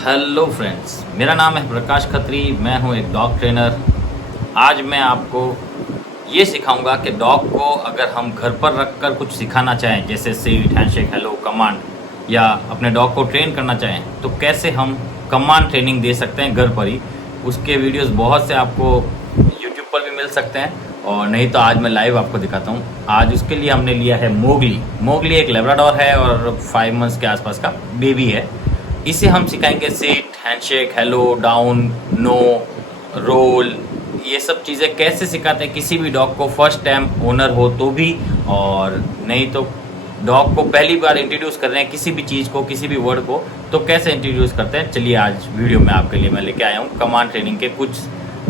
Hello friends, मेरा नाम है प्रकाश खत्री। मैं हूं एक डॉग ट्रेनर। आज मैं आपको ये सिखाऊंगा कि डॉग को अगर हम घर पर रखकर कुछ सिखाना चाहें, जैसे सीट, हैंडशेक, हेलो, कमांड, या अपने डॉग को ट्रेन करना चाहें तो कैसे हम कमांड ट्रेनिंग दे सकते हैं घर पर ही। उसके वीडियोस बहुत से आपको यूट्यूब पर भी मिल सकते हैं, और नहीं तो आज मैं लाइव आपको दिखाता हूँ। आज उसके लिए हमने लिया है मोगली एक लेब्राडोर है और 5 मंथ्स के आसपास का बेबी है। इसे हम सिखाएंगे sit, handshake, hello, down, no, roll, ये सब चीज़ें कैसे सिखाते हैं किसी भी डॉग को, फर्स्ट टाइम ओनर हो तो भी, और नहीं तो डॉग को पहली बार इंट्रोड्यूस कर रहे हैं किसी भी चीज़ को, किसी भी वर्ड को, तो कैसे इंट्रोड्यूस करते हैं। चलिए आज वीडियो में आपके लिए मैं लेके आया हूँ कमांड ट्रेनिंग के कुछ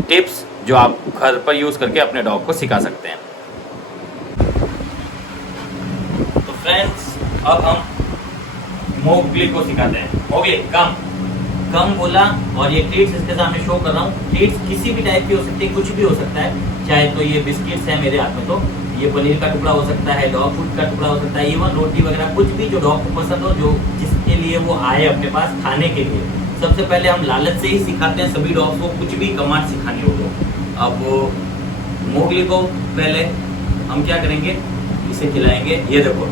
टिप्स जो आप घर पर यूज़ करके अपने डॉग को सिखा सकते हैं। तो फ्रेंड्स, अब हम मोगली को सिखाते हैं। मोगली कम कम बोला, और ये ट्रीट्स इसके सामने शो कर रहा हूँ। ट्रीट्स किसी भी टाइप की हो सकती है, कुछ भी हो सकता है। चाहे तो ये बिस्किट्स है मेरे हाथ में, तो ये पनीर का टुकड़ा हो सकता है, डॉग फूड का टुकड़ा हो सकता है, इवन रोटी वगैरह, कुछ भी जो डॉग को पसंद हो, जो जिसके लिए वो आए अपने पास खाने के लिए। सबसे पहले हम लालच से ही सिखाते हैं सभी डॉग्स को, कुछ भी कमांड सिखानी हो तो। अब मोगली को पहले हम क्या करेंगे, इसे खिलाएंगे। ये देखो,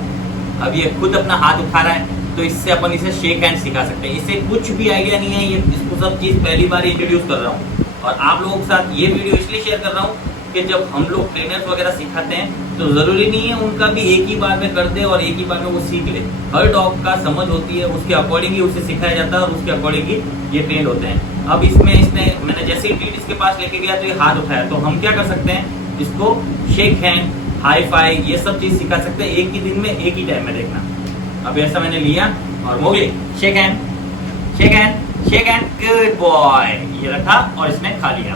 अब ये खुद अपना हाथ उठा रहा है, तो इससे अपन इसे शेक हैंड सिखा सकते हैं। इसे कुछ भी आइडिया नहीं है, ये इसको सब चीज़ पहली बार इंट्रोड्यूस कर रहा हूँ। और आप लोगों के साथ ये वीडियो इसलिए शेयर कर रहा हूँ कि जब हम लोग ट्रेनर्स वगैरह सिखाते हैं तो ज़रूरी नहीं है उनका भी एक ही बार में कर दे और एक ही बार में वो सीख ले। हर डॉग का समझ होती है, उसके अकॉर्डिंग ही उसे सिखाया जाता है और उसके अकॉर्डिंग ही ये ट्रेंड होते हैं। अब इसमें मैंने जैसे ही ट्रीट इसके पास लेके गया तो ये हाथ उठाया, तो हम क्या कर सकते हैं, इसको शेक हैंड, हाई फाई, ये सब चीज़ सिखा सकते हैं एक ही दिन में, एक ही टाइम में। देखना, अब ऐसा मैंने लिया और Mowgli shake hand, shake hand, shake hand, good boy, ये रखा और इसने खा लिया।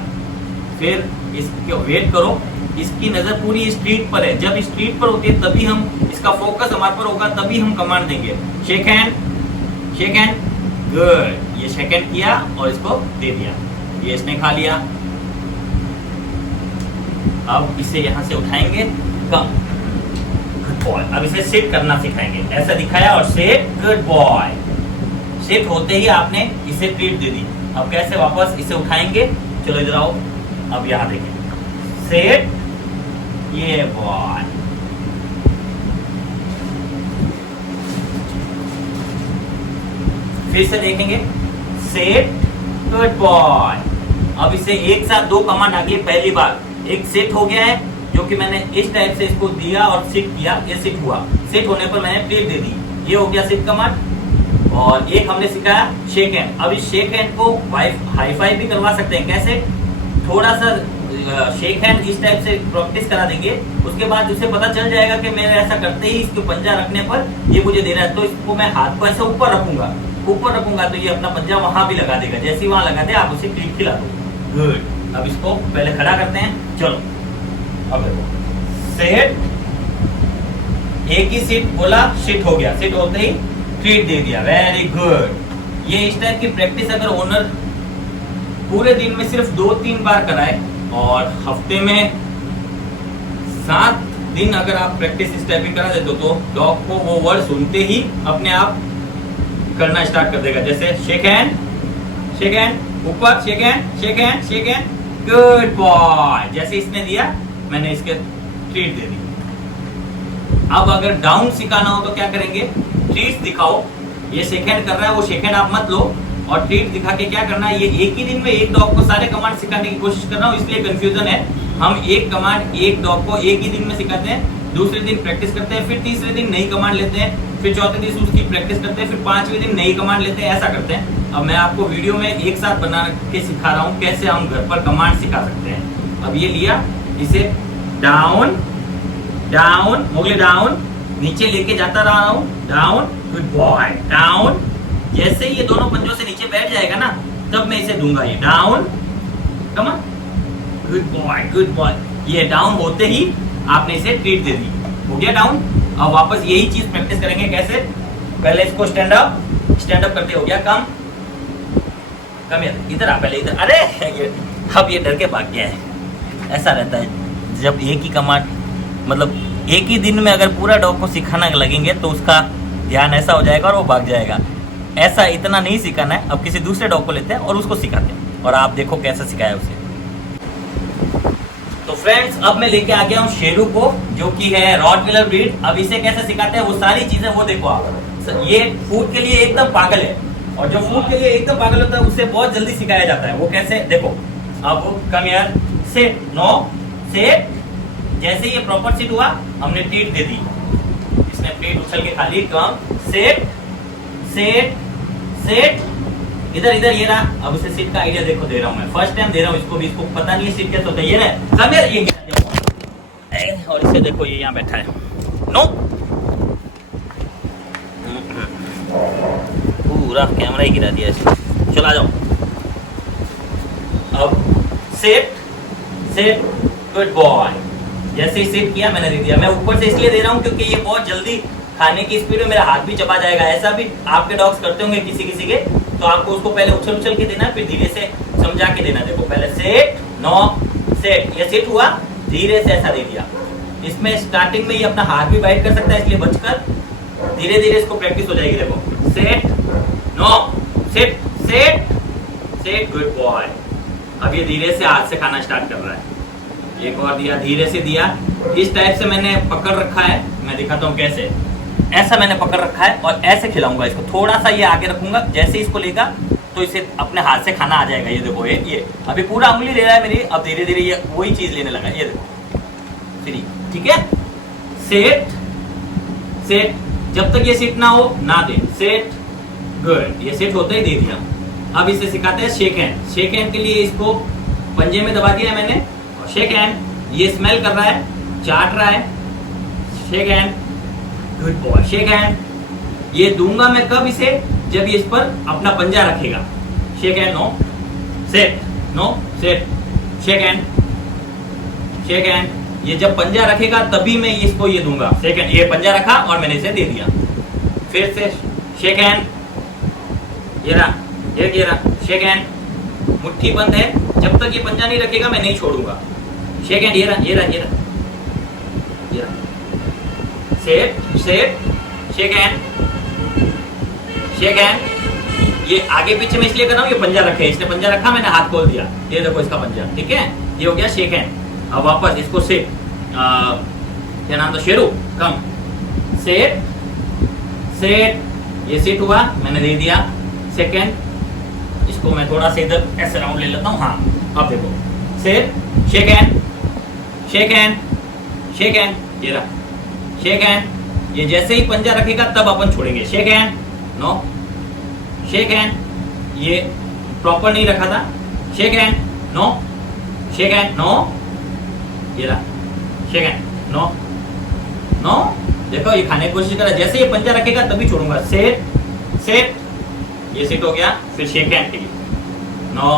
फिर इसके वेट करो, इसकी नज़र पूरी स्ट्रीट पर है। जब स्ट्रीट पर होती है तभी हम, इसका फोकस हमारे पर होगा, तभी हम कमांड देंगे। Shake hand, shake hand, good, ये शेक हैंड किया और इसको दे दिया, ये इसने खा लिया। अब इसे यहाँ से उठाएंगे, कम, गुड बॉय। अब इसे सिट करना सिखाएंगे। ऐसा दिखाया और सिट, गुड बॉय। सिट होते ही आपने इसे ट्रीट दे दी। अब कैसे वापस इसे उठाएंगे, चलो इधर आओ। अब यहाँ देखें, सिट, ये बॉय, फिर से देखेंगे, सिट, गुड बॉय। अब इसे एक साथ दो कमांड आ गई। पहली बार एक सिट हो गया है, जो कि मैंने इस टाइप से इसको दिया और सिट किया, ये सिट हुआ। सिट होने पर मैंने ट्रीट दे दी, ये हो गया सिट कमांड। और एक हमने सिखाया शेक हैंड। अब इस शेक हैंड को हाई फाई भी करवा सकते हैं। कैसे, थोड़ा सा शेक हैंड इस टाइप से प्रैक्टिस करा देंगे, उसके बाद उसे पता चल जाएगा कि मैंने ऐसा करते ही इसको पंजा रखने पर ये मुझे दे रहा है, तो इसको मैं हाथ को ऐसे ऊपर रखूंगा, ऊपर रखूंगा तो ये अपना पंजा वहां भी लगा देगा। जैसे ही वहां लगा दे, आप उसे ट्रीट खिला दो, गुड। अब इसको पहले खड़ा करते हैं, चलो। अब देखो, सेट, एक ही सीट बोला, शिट हो गया, शिट होते ही ट्रीट दे दिया, वेरी गुड। ये इस टाइप की प्रैक्टिस अगर ओनर पूरे दिन में सिर्फ 2-3 बार कराए और हफ्ते में 7 दिन अगर आप प्रैक्टिस इस टाइप की करा देते हो, तो डॉग को वो वर्ड सुनते ही अपने आप करना स्टार्ट कर देगा। जैसे शेक हैंड, शेक हैंड, ऊपर, shake hand, shake hand, shake hand, good boy. जैसे इसने दिया, मैंने इसके ट्रीट दे दी। अब अगर डाउन सिखाना हो तो क्या करेंगे, ट्रीट दिखाओ। ये शेक हैंड कर रहा है, वो शेक हैंड आप मत लो, और ट्रीट दिखा के क्या करना है, ये एक ही दिन में एक डॉग को सारे कमांड सिखाने की कोशिश कर रहा हूँ, इसलिए कंफ्यूजन है। हम एक कमांड एक डॉग को एक ही दिन में सिखाते हैं, दूसरे दिन प्रैक्टिस करते हैं, फिर तीसरे दिन नई कमांड लेते हैं, फिर चौथे दिन उसकी प्रैक्टिस करते हैं, फिर 5वें दिन नई कमांड लेते हैं, ऐसा करते हैं। अब मैं आपको वीडियो में एक साथ बना के सिखा रहा हूँ कैसे हम घर पर कमांड सिखा सकते हैं। अब ये लिया, इसे डाउन, डाउन, मोगली डाउन, नीचे लेके जाता रहा हूँ, डाउन, गुड बॉय, डाउन। जैसे ही ये दोनों पंजों से नीचे बैठ जाएगा ना, तब मैं इसे दूंगा, ये down, come on, good boy, good boy. ये डाउन होते ही आपने इसे ट्रीट दे दी, हो गया डाउन। अब वापस यही चीज प्रैक्टिस करेंगे। कैसे, पहले इसको स्टैंड अप, स्टैंड अप करते हो गया, कम, कम, इधर आ, पहले इधर, अरे अब ये डर के भाग गया है। ऐसा रहता है जब एक ही कमांड, मतलब एक ही दिन में अगर पूरा डॉग को सिखाना लगेंगे तो उसका ध्यान ऐसा हो जाएगा और वो भाग जाएगा। ऐसा इतना नहीं सिखाना है। अब किसी दूसरे डॉग को लेते हैं और उसको सिखाते हैं, और आप देखो कैसा सिखाया उसे। तो फ्रेंड्स, अब मैं लेके आ गया हूँ शेरू को, जो कि है रॉटविलर ब्रीड। अब इसे कैसे सिखाते हैं वो सारी चीजें वो देखो आप। ये फूड के लिए एकदम पागल है, और जो फूड के लिए एकदम पागल होता है उसे बहुत जल्दी सिखाया जाता है। वो कैसे, देखो। अब come here, sit, no, sit. जैसे ये प्रॉपर सिट हुआ, हमने ट्रीट दे दी, इसने प्लेट उछल के खा ली। कम, सिट, सिट, सिट, इधर इधर, ये रहा। अब उसे सिट का आइडिया देखो दे रहा हूं मैं, फर्स्ट टाइम दे रहा हूं इसको भी, इसको पता नहीं है सिट कैसे होता है। ये रहा, कम हियर, ये देखो, और इसे देखो ये यहाँ बैठा है। नो, पूरा कैमरा ही गिरा दिया इसने। चला जाओ। अब सेट, सेट, गुड बॉय। जैसे ही सेट किया मैंने दे दिया। मैं ऊपर से इसलिए दे रहा हूँ क्योंकि ये बहुत जल्दी खाने की स्पीड में मेरा हाथ भी चबा जाएगा। ऐसा भी आपके डॉग्स करते होंगे किसी किसी के, तो आपको उसको पहले उछल उछल के देना, फिर धीरे से समझा के देना। देखो पहले सेट, नो, सेट। ये सेट हुआ, धीरे से ऐसा दे दिया। इसमें स्टार्टिंग में ये अपना हाथ भी बाइट कर सकता है, इसलिए बचकर धीरे धीरे इसको प्रैक्टिस हो जाएगी। देखो sit, no, sit, sit, sit, good boy. अब ये धीरे से हाथ से खाना स्टार्ट कर रहा है। एक और दिया, धीरे से दिया। इस टाइप से मैंने पकड़ रखा है, मैं दिखाता हूँ कैसे। ऐसा मैंने पकड़ रखा है और ऐसे खिलाऊंगा इसको। थोड़ा सा ये आगे रखूंगा, जैसे इसको लेगा तो इसे अपने हाथ से खाना आ जाएगा। ये देखो, ये अभी पूरा उंगली ले रहा है मेरी, अब धीरे धीरे ये वही चीज लेने लगा। ये देखो, फ्री। ठीक है, सेट, सेट। जब तक ये सेट ना हो ना दे। Set, good. ये सेट होता ही दे दिया। अब इसे सिखाते हैं शेक हैंड। शेक हैंड के लिए इसको पंजे में दबा दिया है मैंने, और शेक हैंड। ये स्मेल कर रहा है, चाट रहा है। Shake hand, good boy. Shake hand. ये दूंगा मैं कब इसे, जब ये इस पर अपना पंजा रखेगा। Shake hand, no, sit, no, sit, shake hand, shake hand. ये जब पंजा रखेगा तभी मैं इसको ये दूंगा। Shake hand. ये पंजा रखा और मैंने इसे दे दिया। फिर से शेक हैंड। ये रहा, ये रहा, शेक हैंड। मुट्ठी बंद है, जब तक ये पंजा नहीं रखेगा मैं नहीं छोड़ूंगा। Shake hand. ये रहा, ये रहा, ये रहा, ये रहा। Set, set, shake hand, shake hand. ये आगे पीछे में इसलिए कर रहा हूँ, ये पंजा रखे, इसने पंजा रखा, मैंने हाथ खोल दिया। ये देखो इसका पंजा। ठीक है, ये हो गया शेक हैंड। अब वापस इसको सेट, क्या नाम था, शेरू। कम, सेट, सेट। ये सेट हुआ, मैंने दे दिया। सेकेंड, इसको मैं थोड़ा सा इधर ऐसे राउंड ले लेता हूँ। हाँ, अब देखो, set, shake hand, shake hand, shake hand. ये रहा, शेक हैंड। ये जैसे ही पंजा रखेगा तब अपन छोड़ेंगे। Shake hand, no, shake hand. ये प्रॉपर नहीं रखा था। Shake hand, no, shake hand, no. ये रहा, शेक हैंड, नो, नो। देखो ये खाने की कोशिश कर रहा है, जैसे ये पंजा रखेगा तभी छोड़ूंगा। Set, set. ये सेट हो गया। फिर शेक हैंड के लिए, नो।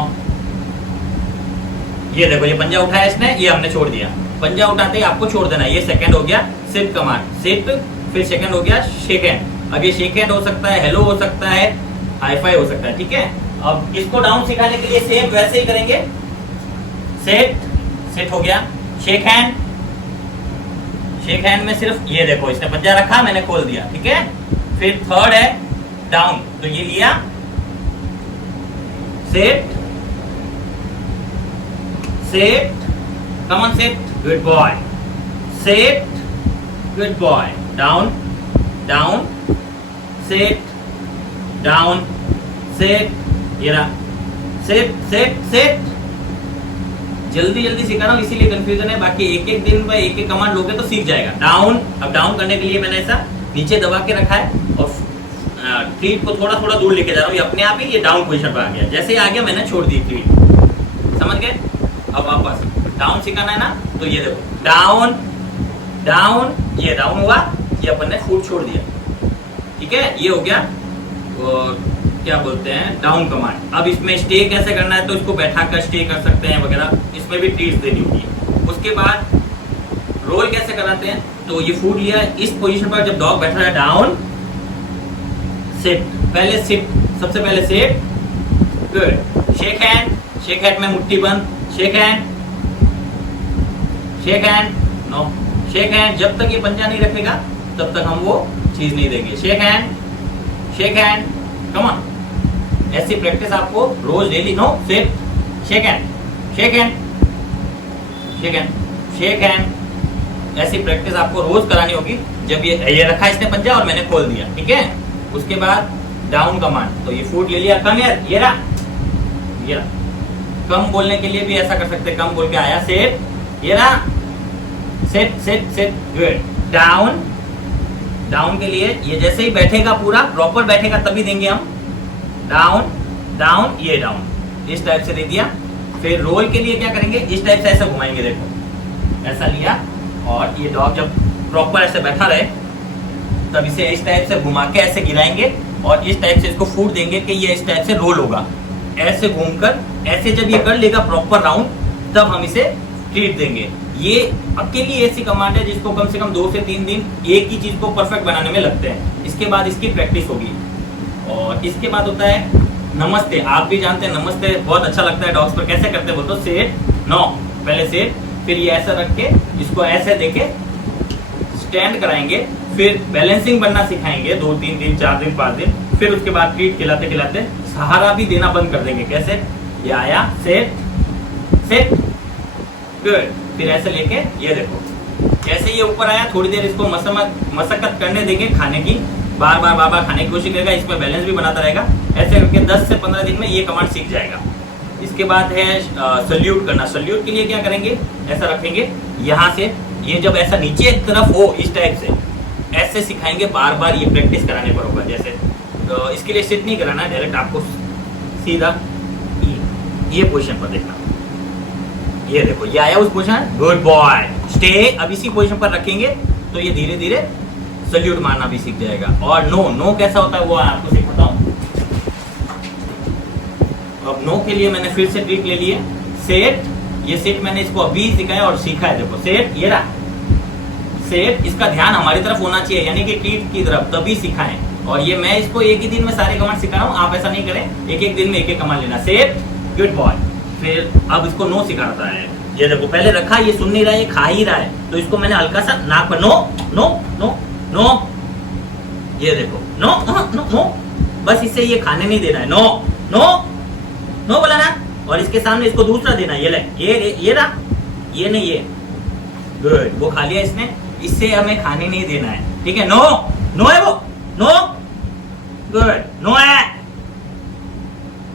ये देखो, ये पंजा उठाया इसने, ये हमने छोड़ दिया। पंजा उठाते ही आपको छोड़ देना। ये सेकंड हो गया सिट कमांड, सिट। फिर सेकंड हो गया शेक हैंड। अब ये शेक हैंड हो सकता है, हेलो हो सकता है, हाई फाई हो सकता है। ठीक है, अब इसको डाउन सिखाने के लिए सेम वैसे ही करेंगे। सेट, सेट हो गया। शेक हैंड, शेक हैंड में सिर्फ ये देखो, इसने पंजा रखा, मैंने खोल दिया। ठीक है, फिर थर्ड है डाउन, तो ये लिया। Set, set, come on, set, good boy. Set, good boy. Down, down, set, down, set. ये रहा, सेट, सेट, सेट। जल्दी जल्दी सिखा रहा हूं, इसीलिए कंफ्यूजन है। बाकी एक एक दिन में एक एक कमांड लोगे तो सीख जाएगा। डाउन। अब डाउन करने के लिए मैंने ऐसा नीचे दबा के रखा है और ट्रीट को थोड़ा थोड़ा दूर लेके जा रहा हूँ। ये अपने आप ही ये डाउन पोजीशन पर आ गया। जैसे ही आ गया मैंने छोड़ दी ट्रीट। समझ गए? अब वापस डाउन सिखाना है ना, तो ये देखो, डाउन, डाउन। ये डाउन हुआ, ये अपन ने फूट छोड़ दिया। ठीक है, ये हो गया और क्या बोलते हैं, डाउन कमांड। अब इसमें स्टे कैसे करना है, तो इसको बैठा कर स्टे कर सकते हैं वगैरह, इसमें भी ट्रीट्स देनी होगी। उसके बाद रोल कैसे कराते हैं, तो ये फूड लिया इस पोजीशन पर, जब डॉग बैठ रहा है, डाउन, सिट। पहले सिट, सबसे पहले sit, good. Shake hand, shake hand में मुट्ठी बंद, shake hand, shake hand, no, shake hand. जब तक ये पंजा नहीं रखेगा तब तक हम वो चीज नहीं देंगे। Shake hand, shake hand, come on. ऐसी प्रैक्टिस आपको रोज daily. No sit, shake hand, shake hand, shake hand, shake hand. ऐसी प्रैक्टिस आपको रोज करानी होगी। जब ये रखा इसने पंजा और मैंने खोल दिया, ठीक है। उसके बाद डाउन कमांड, तो ये फूड ले लिया, कम यार, ये रहा। कम बोलने के लिए भी ऐसा कर सकते हैं, कम बोल के आया, सेट, ये रहा, set sit sit, good. Down, down के लिए ये जैसे ही बैठेगा, पूरा प्रॉपर बैठेगा तभी देंगे हम। डाउन डाउन, ये डाउन, इस टाइप से दे दिया। फिर रोल के लिए क्या करेंगे, इस टाइप से ऐसे घुमाएंगे, देखो ऐसा लिया, और ये डॉग जब प्रॉपर ऐसे बैठा रहे तब इसे इस टाइप से घुमा के ऐसे गिराएंगे और इस टाइप से इसको फूड देंगे कि ये इस टाइप से रोल होगा। ऐसे घूमकर ऐसे जब ये कर लेगा प्रॉपर राउंड, तब हम इसे ट्रीट देंगे। ये अकेली ऐसी कमांड है जिसको कम से कम 2 से 3 दिन एक ही चीज को परफेक्ट बनाने में लगते हैं। इसके बाद इसकी प्रैक्टिस होगी। और इसके बाद होता है नमस्ते। आप भी जानते हैं नमस्ते बहुत अच्छा लगता है डॉग्स पर। कैसे करते हैं बोल तो, सेट, नो, पहले सेट, फिर ये ऐसा रख के इसको ऐसे देके स्टैंड कराएंगे, फिर बैलेंसिंग बनना सिखाएंगे 2, 3 दिन, 4 दिन, 5 दिन। फिर उसके बाद ट्रीट खिलाते खिलाते सहारा भी देना बंद कर देंगे। कैसे, ये आया, सेट सेट, गुड। फिर ऐसे लेके ये देखो, जैसे ये ऊपर आया, थोड़ी देर इसको मशक्कत करने देंगे खाने की, बार बार खाने की कोशिश करेगा, इसमें बैलेंस भी बनाता रहेगा। ऐसे करके 10 से 15 दिन में ये कमांड सीख जाएगा। इसके बाद है सल्यूट करना। सल्यूट के लिए क्या करेंगे, ऐसा रखेंगे यहाँ से, ये जब ऐसा नीचे एक तरफ हो इस टाइप से ऐसे सिखाएंगे, बार बार ये प्रैक्टिस कराने पर होगा। जैसे तो इसके लिए सिट नहीं कराना, डायरेक्ट आपको सीधा ये पोजीशन पर देखना। ये देखो, ये आया उस पोजीशन, गुड बॉय, स्टे। अब इसी पोजीशन पर रखेंगे तो ये धीरे धीरे सल्यूट मारना भी सीख जाएगा। और नो, नो कैसा होता है वो आपको सिखाता हूँ। अब नो के लिए मैंने फिर से ट्रिक ले लिए। सेट, ये सेट मैंने इसको अभी सिखाया और सीखा है। देखो सेट, ये रहा सेट। इसका ध्यान हमारी तरफ होना चाहिए, यानी कि ट्रीट की तरफ, तभी सिखाएं। और ये मैं इसको एक ही दिन में सारे कमांड सिखा रहा हूँ, आप ऐसा नहीं करें, एक एक दिन में एक एक कमांड लेना। Set, good boy. फिर अब इसको नो सिखाता है। ये देखो, पहले रखा, ये सुन नहीं रहा है, ये खा ही रहा है, तो इसको मैंने हल्का सा नाक पर, नो नो नो नो, ये देखो, नो नो नो, बस इसे ये खाने नहीं देना है। नो नो नो बोला ना, और इसके सामने इसको दूसरा देना। ये ले, ये रहा, ये नहीं, ये, गुड, वो खा लिया इसने, इससे हमें खाने नहीं देना है, ठीक है। नो, नो है वो, नो, गुड, नो है।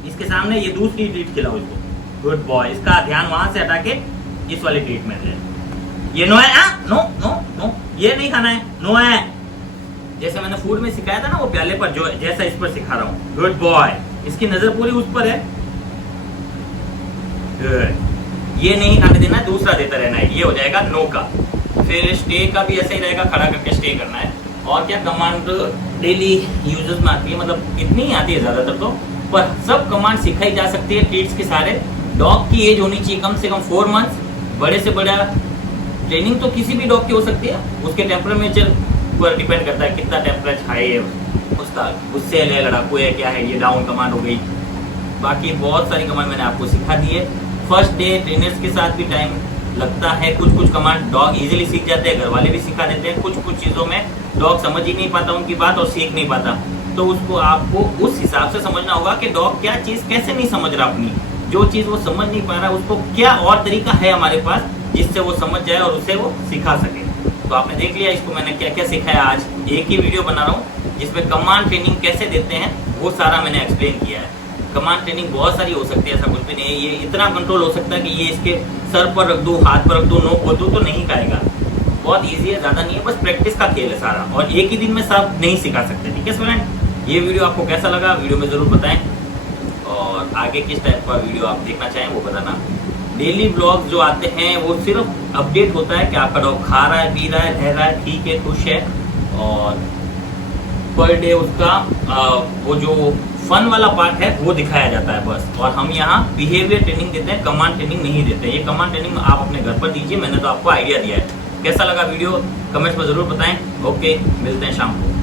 इसके सामने ये दूसरी ट्रीट खिलाओ इसको, गुड बॉय। इसका ध्यान वहां से हटा के इस वाली ट्रीट में दे। ये नो है, नो नो नो, ये नहीं खाना है, नो है। जैसे मैंने फूड में सिखाया था ना, वो प्याले पर, जो जैसा इस पर सिखा रहा हूँ, गुड बॉय। इसकी नजर पूरी उस पर है, गुड। ये नहीं खाने देना, दूसरा देता रहना है, ये हो जाएगा नो का। फिर स्टे का भी ऐसे ही रहेगा, खड़ा करके स्टे करना है। और क्या कमांड डेली यूजेस में आती है, मतलब इतनी ही आती है ज्यादातर तो, पर सब कमांड सिखाई जा सकती है ट्रीट्स के सारे। डॉग की एज होनी चाहिए कम से कम 4 मंथ्स। बड़े से बड़ा ट्रेनिंग तो किसी भी डॉग की हो सकती है, उसके टेम्परेचर पर डिपेंड करता है, कितना टेम्परेचर हाई है उसका, गुस्से है, लड़ाकू है, क्या है। ये डाउन कमांड हो गई। बाकी बहुत सारी कमांड मैंने आपको सिखा दी है। फर्स्ट डे ट्रेनर्स के साथ भी टाइम लगता है, कुछ कमांड डॉग इजीली सीख जाते हैं, घर वाले भी सिखा देते हैं। कुछ चीज़ों में डॉग समझ ही नहीं पाता उनकी बात और सीख नहीं पाता, तो उसको आपको उस हिसाब से समझना होगा कि डॉग क्या चीज़ कैसे नहीं समझ रहा अपनी, जो चीज़ वो समझ नहीं पा रहा उसको क्या और तरीका है हमारे पास जिससे वो समझ जाए और उसे वो सिखा सके। तो आपने देख लिया इसको मैंने क्या क्या सिखाया। आज एक ही वीडियो बना रहा हूँ जिसमें कमांड ट्रेनिंग कैसे देते हैं वो सारा मैंने एक्सप्लेन किया है। कमांड ट्रेनिंग बहुत सारी हो सकती है, ऐसा कुछ भी नहीं है। ये इतना कंट्रोल हो सकता है कि ये इसके सर पर रख दो, हाथ पर रख दो, नो बोल दो तो नहीं खाएगा। बहुत ईजी है, ज़्यादा नहीं है, बस प्रैक्टिस का खेल है सारा, और एक ही दिन में सब नहीं सिखा सकते। ठीक है स्टूडेंट, ये वीडियो आपको कैसा लगा वीडियो में ज़रूर बताएं, और आगे किस टाइप का वीडियो आप देखना चाहें वो बताना। डेली ब्लॉग जो आते हैं वो सिर्फ अपडेट होता है कि आपका डॉग खा रहा है, पी रहा है, रह रहा है, ठीक है, खुश है, और पर डे उसका वो जो फन वाला पार्ट है वो दिखाया जाता है बस। और हम यहाँ बिहेवियर ट्रेनिंग देते हैं, कमांड ट्रेनिंग नहीं देते। ये कमांड ट्रेनिंग आप अपने घर पर दीजिए, मैंने तो आपको आइडिया दिया है। कैसा लगा वीडियो कमेंट्स में ज़रूर बताएं। ओके, मिलते हैं शाम को।